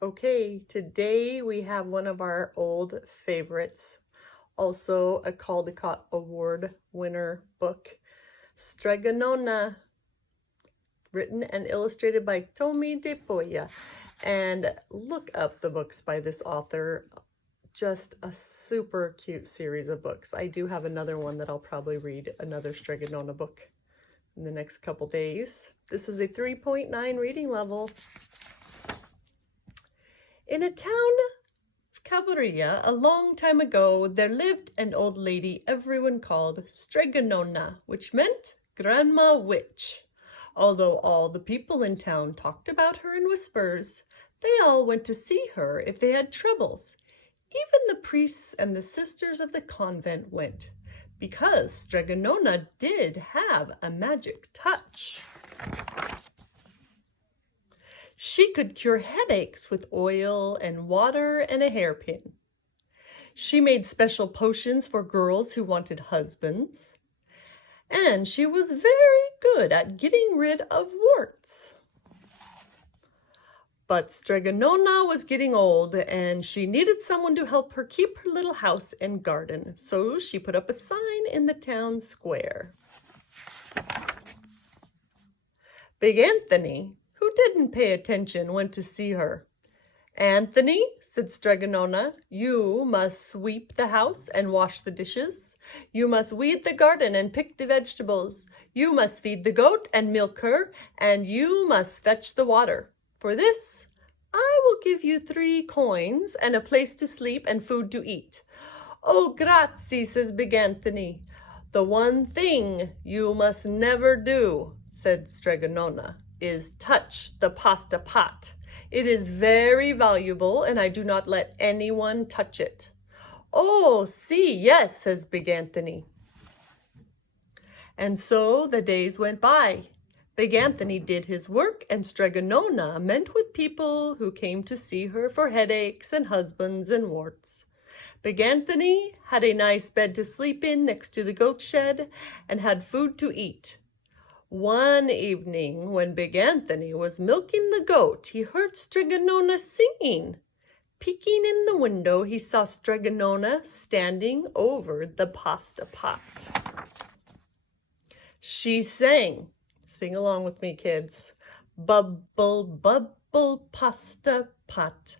Okay, today we have one of our old favorites, also a Caldecott Award winner book, Strega Nona, written and illustrated by Tomie de Poya. And look up the books by this author. Just a super cute series of books. I do have another one that I'll probably read, another Strega Nona book in the next couple days. This is a 3.9 reading level. In a town of Calvaria, a long time ago, there lived an old lady everyone called Strega Nona, which meant Grandma Witch. Although all the people in town talked about her in whispers, they all went to see her if they had troubles. Even the priests and the sisters of the convent went, because Strega Nona did have a magic touch. She could cure headaches with oil and water and a hairpin. She made special potions for girls who wanted husbands. And she was very good at getting rid of warts. But Strega Nona was getting old, and she needed someone to help her keep her little house and garden. So she put up a sign in the town square. Big Anthony, who didn't pay attention, went to see her. "Anthony," said Strega Nona, "you must sweep the house and wash the dishes. You must weed the garden and pick the vegetables. You must feed the goat and milk her, and you must fetch the water. For this, I will give you 3 coins and a place to sleep and food to eat." "Oh, grazie," says Big Anthony. "The one thing you must never do," said Strega Nona, "is touch the pasta pot. It is very valuable, and I do not let anyone touch it." "Oh, see, yes," says Big Anthony. And so the days went by. Big Anthony did his work, and Strega Nona met with people who came to see her for headaches and husbands and warts. Big Anthony had a nice bed to sleep in next to the goat shed and had food to eat. One evening, when Big Anthony was milking the goat, he heard Strega Nona singing. Peeking in the window, he saw Strega Nona standing over the pasta pot. She sang. Sing along with me, kids. "Bubble, bubble, pasta pot.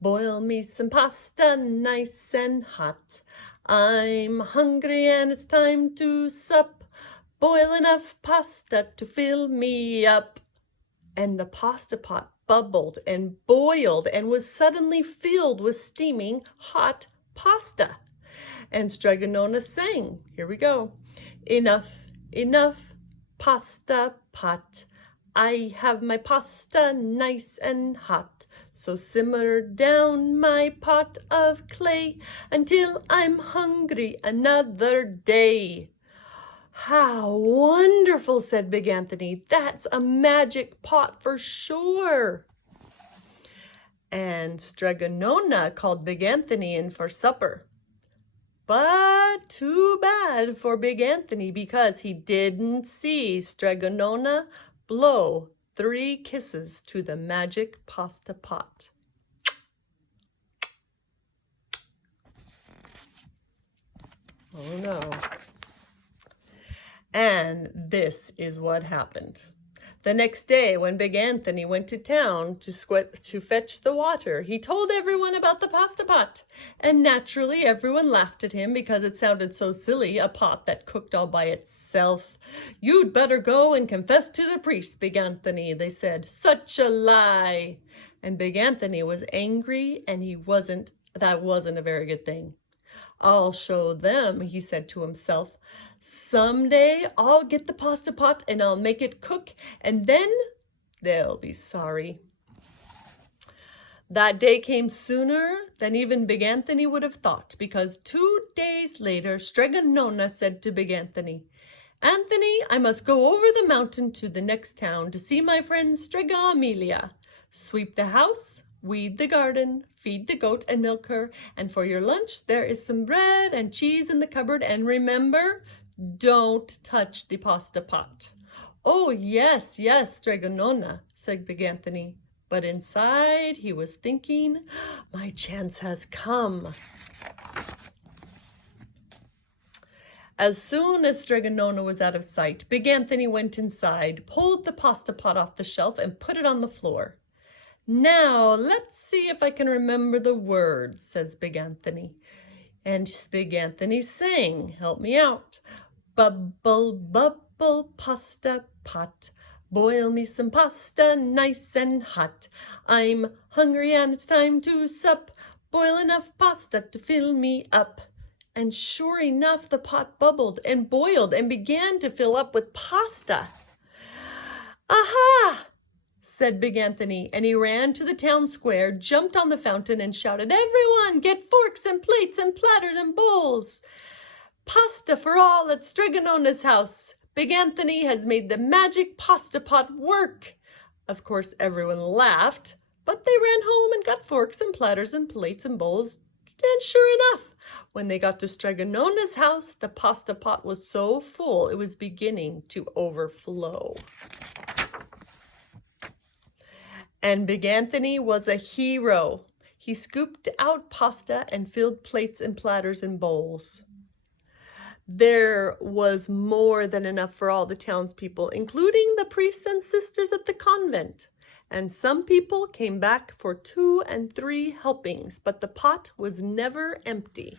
Boil me some pasta nice and hot. I'm hungry and it's time to sup. Boil enough pasta to fill me up." And the pasta pot bubbled and boiled and was suddenly filled with steaming hot pasta. And Strega Nona sang. Here we go. "Enough, enough, pasta pot. I have my pasta nice and hot. So simmer down my pot of clay until I'm hungry another day." "How wonderful," said Big Anthony. "That's a magic pot for sure." And Strega Nona called Big Anthony in for supper. But too bad for Big Anthony, because he didn't see Strega Nona blow 3 kisses to the magic pasta pot. Oh no. And this is what happened. The next day, when Big Anthony went to town to fetch the water, he told everyone about the pasta pot. And naturally, everyone laughed at him because it sounded so silly, a pot that cooked all by itself. "You'd better go and confess to the priest, Big Anthony," they said. "Such a lie." And Big Anthony was angry, and that wasn't a very good thing. "I'll show them," he said to himself. "Someday I'll get the pasta pot and I'll make it cook, and then they'll be sorry." That day came sooner than even Big Anthony would have thought, because 2 days later, Strega Nona said to Big Anthony, "Anthony, I must go over the mountain to the next town to see my friend Strega Amelia. Sweep the house, weed the garden, feed the goat and milk her, and for your lunch there is some bread and cheese in the cupboard, and remember, don't touch the pasta pot." "Oh, yes, yes, Strega Nona," said Big Anthony. But inside he was thinking, my chance has come. As soon as Strega Nona was out of sight, Big Anthony went inside, pulled the pasta pot off the shelf, and put it on the floor. Now, let's see if I can remember the words, says Big Anthony. And Big Anthony sang, help me out. Bubble, bubble, pasta pot. Boil me some pasta nice and hot. I'm hungry and it's time to sup. Boil enough pasta to fill me up. And sure enough, the pot bubbled and boiled and began to fill up with pasta. Aha! Said Big Anthony, and he ran to the town square, jumped on the fountain, and shouted, everyone, get forks and plates and platters and bowls. Pasta for all at Strega Nona's house. Big Anthony has made the magic pasta pot work. Of course, everyone laughed, but they ran home and got forks and platters and plates and bowls. And sure enough, when they got to Strega Nona's house, the pasta pot was so full it was beginning to overflow. And Big Anthony was a hero. He scooped out pasta and filled plates and platters and bowls. There was more than enough for all the townspeople, including the priests and sisters at the convent. And some people came back for 2 and 3 helpings, but the pot was never empty.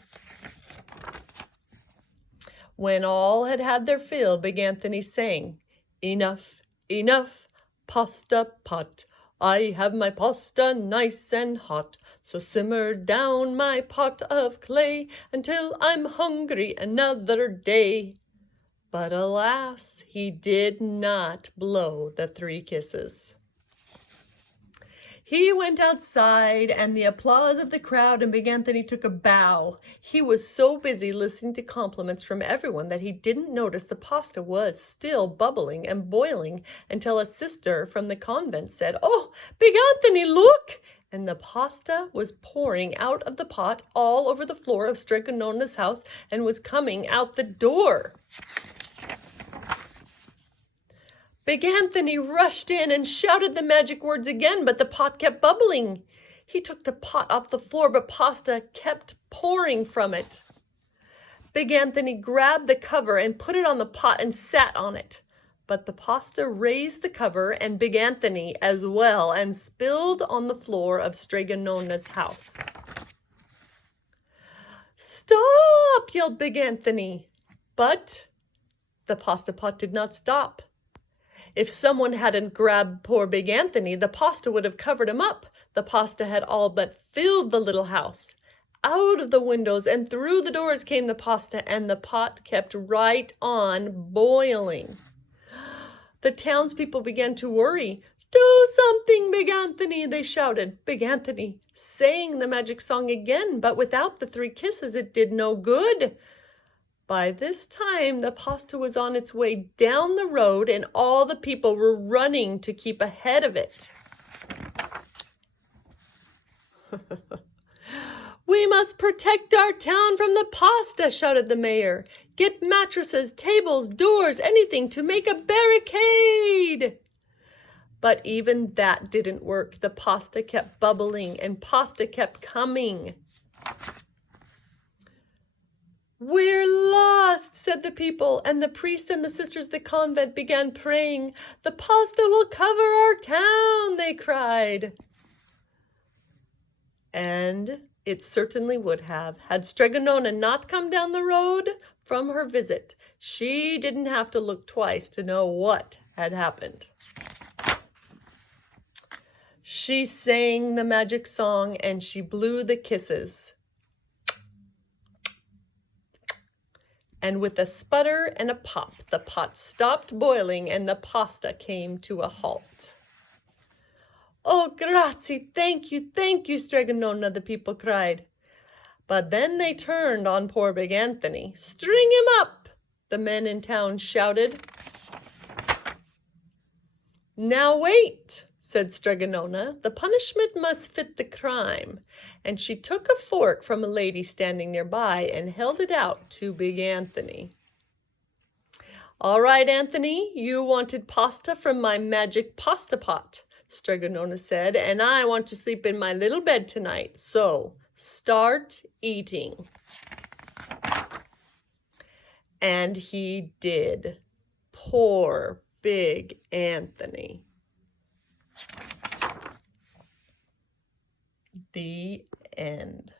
When all had had their fill, Big Anthony sang, enough, enough, pasta pot. I have my pasta nice and hot, so simmer down my pot of clay until I'm hungry another day. But alas, he did not blow the 3 kisses. He went outside, and the applause of the crowd, and Big Anthony took a bow. He was so busy listening to compliments from everyone that he didn't notice the pasta was still bubbling and boiling until a sister from the convent said, "Oh, Big Anthony, look!" And the pasta was pouring out of the pot all over the floor of Strega Nona's house and was coming out the door. Big Anthony rushed in and shouted the magic words again, but the pot kept bubbling. He took the pot off the floor, but pasta kept pouring from it. Big Anthony grabbed the cover and put it on the pot and sat on it. But the pasta raised the cover and Big Anthony as well and spilled on the floor of Strega Nona's house. "Stop!" yelled Big Anthony. But the pasta pot did not stop. If someone hadn't grabbed poor Big Anthony, the pasta would have covered him up. The pasta had all but filled the little house. Out of the windows and through the doors came the pasta, and the pot kept right on boiling. The townspeople began to worry. "Do something, Big Anthony," they shouted. Big Anthony sang the magic song again, but without the 3 kisses, it did no good. By this time, the pasta was on its way down the road, and all the people were running to keep ahead of it. "We must protect our town from the pasta," shouted the mayor. "Get mattresses, tables, doors, anything to make a barricade." But even that didn't work. The pasta kept bubbling, and pasta kept coming. "We're lost," said the people, and the priests and the sisters of the convent began praying. "The pasta will cover our town," they cried. And it certainly would have. Had Strega Nona not come down the road from her visit, she didn't have to look twice to know what had happened. She sang the magic song and she blew the kisses. And with a sputter and a pop, the pot stopped boiling and the pasta came to a halt. "Oh, grazie, thank you, Strega Nona," the people cried. But then they turned on poor Big Anthony. "String him up," the men in town shouted. "Now wait," said Strega Nona. "The punishment must fit the crime." And she took a fork from a lady standing nearby and held it out to Big Anthony. "All right, Anthony, you wanted pasta from my magic pasta pot. Strega Nona said, and I want to sleep in my little bed tonight, so start eating. And he did. Poor big Anthony. The end.